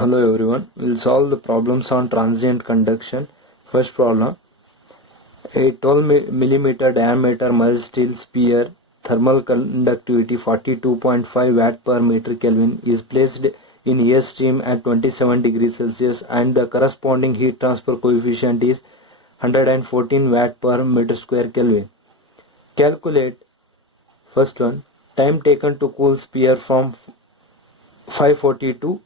Hello everyone, we'll solve the problems on transient conduction. First problem, a 12 millimeter diameter mild steel sphere, thermal conductivity 42.5 watt per meter Kelvin, is placed in air stream at 27 degrees Celsius and the corresponding heat transfer coefficient is 114 watt per meter square Kelvin. Calculate, first one, time taken to cool sphere from 540 to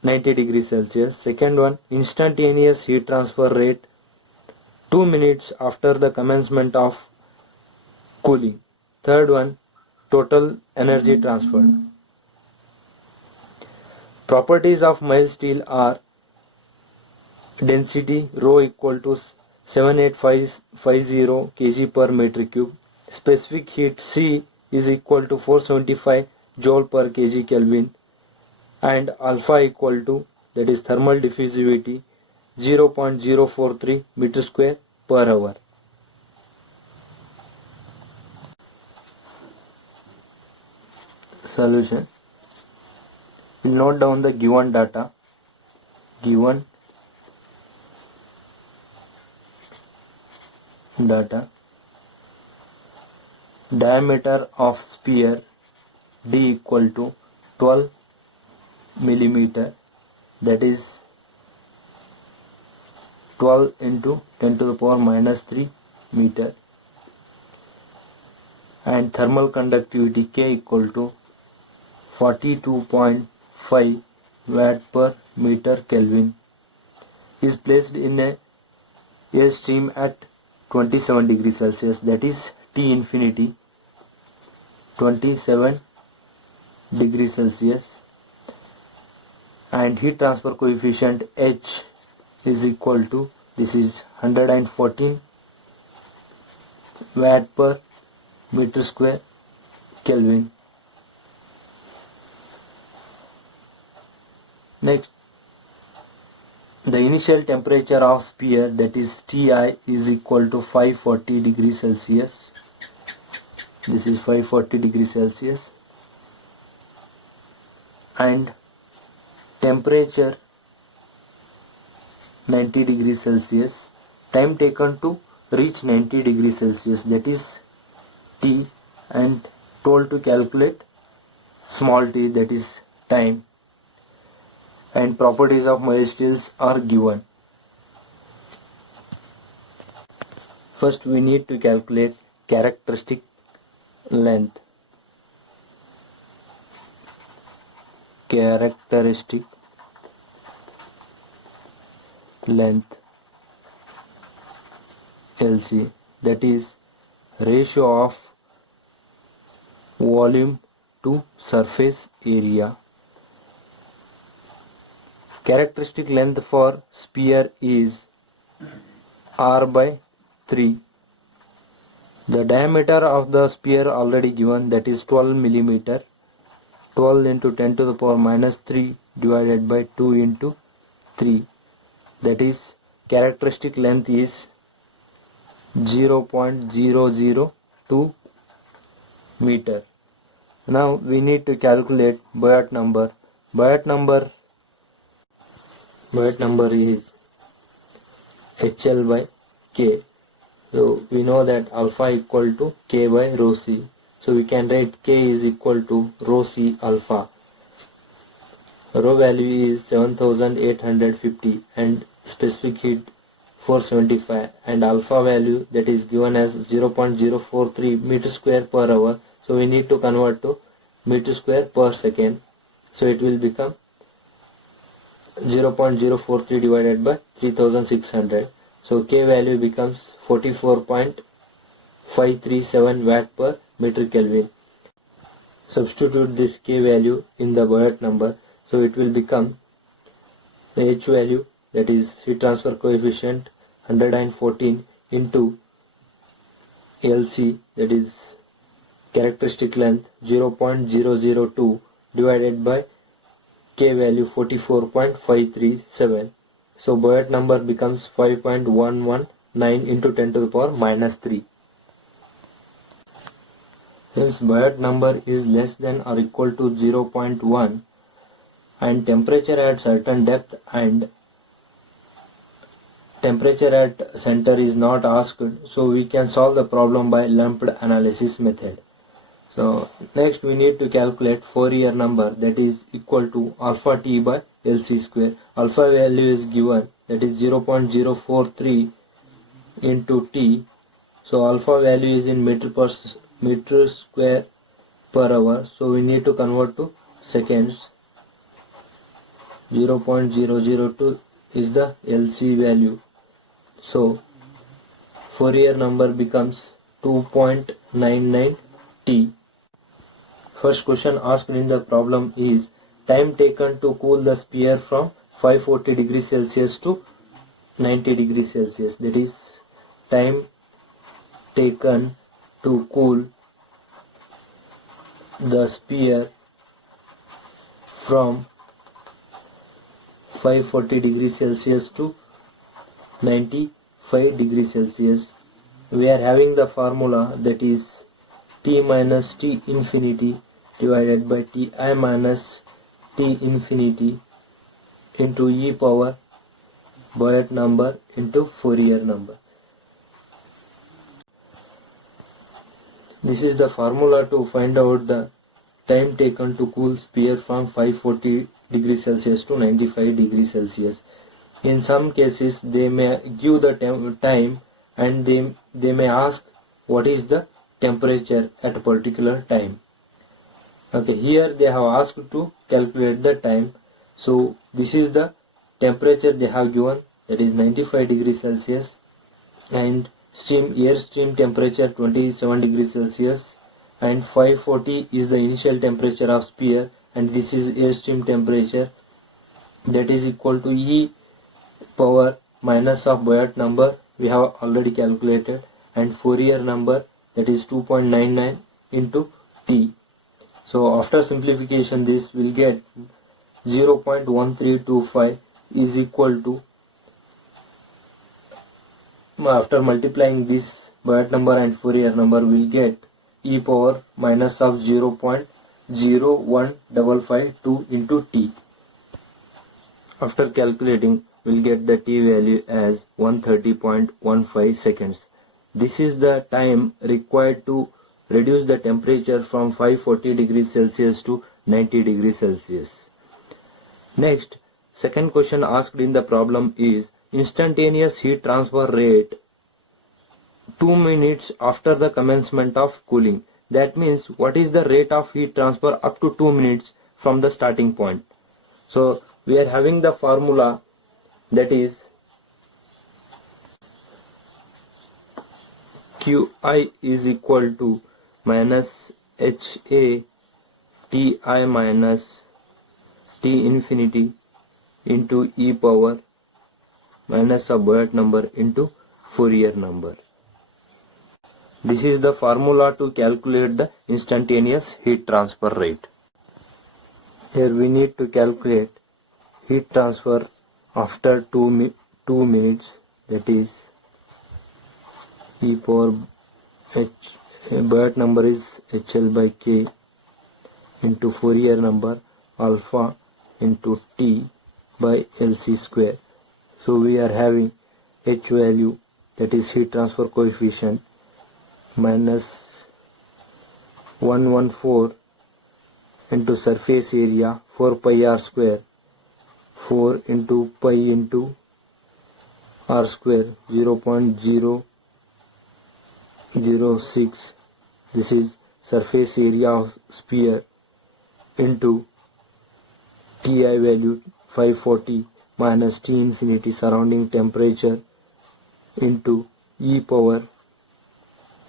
90 degrees Celsius. Second one, instantaneous heat transfer rate 2 minutes after the commencement of cooling. Third one, total energy transferred. Properties of mild steel are density rho equal to 78550 kg per meter cube. Specific heat C is equal to 475 joule per kg Kelvin, and alpha equal to, that is thermal diffusivity, 0.043 meter square per hour. Solution. We'll note down the given data. Diameter of sphere D equal to 12 millimeter, that is 12 into 10 to the power minus 3 meter, and thermal conductivity K equal to 42.5 watt per meter Kelvin, is placed in a air stream at 27 degrees Celsius, that is T infinity 27 degrees Celsius, and heat transfer coefficient H is equal to, this is 114 watt per meter square Kelvin. Next, the initial temperature of sphere, that is Ti, is equal to 540 degrees Celsius. This is 540 degrees Celsius, and temperature 90 degrees Celsius. Time taken to reach 90 degrees Celsius, that is T, and told to calculate small t, that is time, and properties of mild steels are given. First we need to calculate characteristic length. Characteristic length LC, that is ratio of volume to surface area. Characteristic length for sphere is R by 3. The diameter of the sphere already given, that is 12 millimeter. 12 into 10 to the power minus 3 divided by 2 into 3, that is characteristic length is 0.002 meter. Now we need to calculate Biot number. Biot number is HL by K. So we know that alpha equal to K by rho C. So we can write K is equal to rho C alpha. Rho value is 7850 and specific heat 475, and alpha value, that is given as 0.043 meter square per hour. So we need to convert to meter square per second. So it will become 0.043 divided by 3600. So K value becomes 44.537 watt per meter Kelvin. Substitute this K value in the Biot number, so it will become the H value, that is heat transfer coefficient 114 into LC, that is characteristic length 0.002 divided by K value 44.537. So Biot number becomes 5.119 into 10 to the power minus 3. Since Biot number is less than or equal to 0.1, and temperature at certain depth and temperature at center is not asked, so we can solve the problem by lumped analysis method. So next we need to calculate Fourier number, that is equal to alpha t by LC square. Alpha value is given, that is 0.043 into t. So alpha value is in meter square per hour, so we need to convert to seconds. 0.002 is the LC value, so Fourier number becomes 2.99 t. First question asked in the problem is time taken to cool the sphere from 540 degrees Celsius to 90 degrees Celsius. That is time taken to cool the sphere from 540 degrees Celsius to 95 degrees Celsius. We are having the formula, that is T minus T infinity divided by Ti minus T infinity into e power Biot number into Fourier number. This is the formula to find out the time taken to cool sphere from 540 degrees Celsius to 95 degrees Celsius. In some cases they may give the time and they may ask what is the temperature at a particular time. Okay, here they have asked to calculate the time. So this is the temperature they have given, that is 95 degrees Celsius, and air stream temperature 27 degrees Celsius, and 540 is the initial temperature of sphere, and this is air stream temperature, that is equal to e power minus of Biot number we have already calculated, and Fourier number, that is 2.99 into t. So after simplification this will get 0.1325 is equal to, after multiplying this Biot number and Fourier number, will get e power minus of 0.01552 into t. After calculating, we'll get the t value as 130.15 seconds. This is the time required to reduce the temperature from 540 degrees Celsius to 90 degrees Celsius. Next, second question asked in the problem is instantaneous heat transfer rate 2 minutes after the commencement of cooling. That means what is the rate of heat transfer up to 2 minutes from the starting point. So we are having the formula, that is Qi is equal to minus HA Ti minus T infinity into e power minus of Biot number into Fourier number. This is the formula to calculate the instantaneous heat transfer rate. Here we need to calculate heat transfer after 2 minutes, that is e power Biot number is HL by K into Fourier number alpha into T by LC square. So we are having H value, that is heat transfer coefficient, minus 114 into surface area 4 pi r square, 4 into pi into r square, 0.006. This is surface area of sphere into Ti value 540 minus T infinity surrounding temperature into e power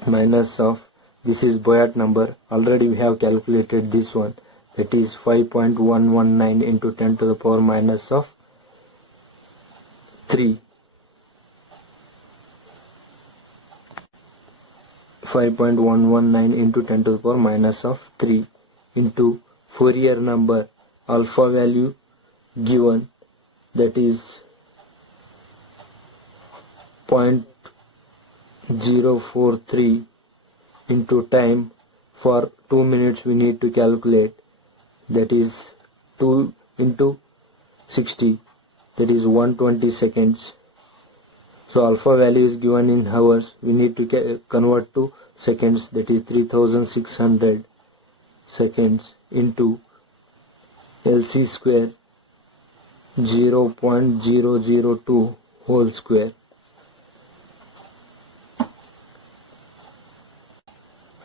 minus of, this is Biot number, already we have calculated this one, that is 5.119 into 10 to the power minus of 3. 5.119 into 10 to the power minus of 3 into Fourier number, alpha value given, that is 0.043 into time for 2 minutes we need to calculate, that is 2 into 60, that is 120 seconds. So alpha value is given in hours, we need to convert to seconds, that is 3600 seconds into LC square 0.002 whole square.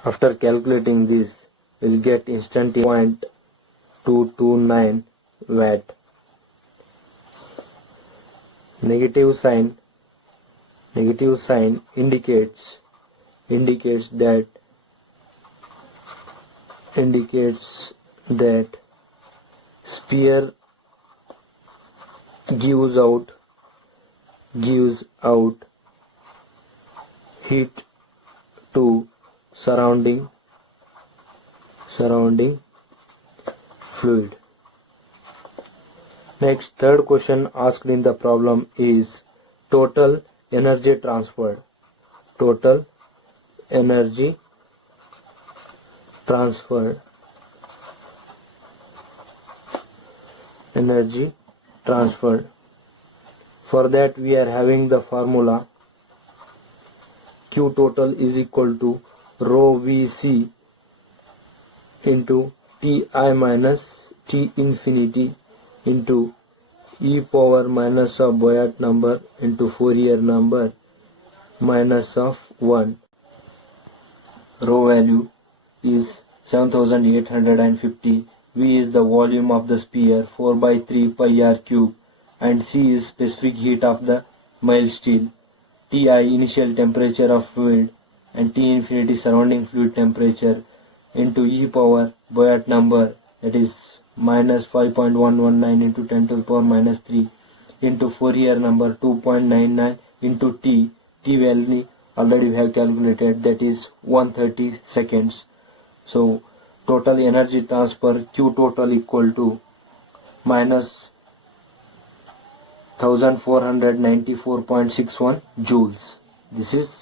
After calculating this, we'll get instant 0.229 watt. Negative sign indicates that sphere gives out heat to surrounding fluid. Next, third question asked in the problem is total energy transferred. Total energy transferred. For that we are having the formula Q total is equal to rho Vc into Ti minus T infinity into e power minus of Boyat number into Fourier number minus of 1. Rho value is 7850. V is the volume of the sphere, 4 by 3 pi r cube, and C is specific heat of the mild steel. Ti initial temperature of fluid and T infinity surrounding fluid temperature into e power Boyat number, that is minus 5.119 into 10 to the power minus 3 into Fourier number 2.99 into T value already we have calculated, that is 130 seconds. So total energy transfer Q total equal to minus 1494.61 joules. This is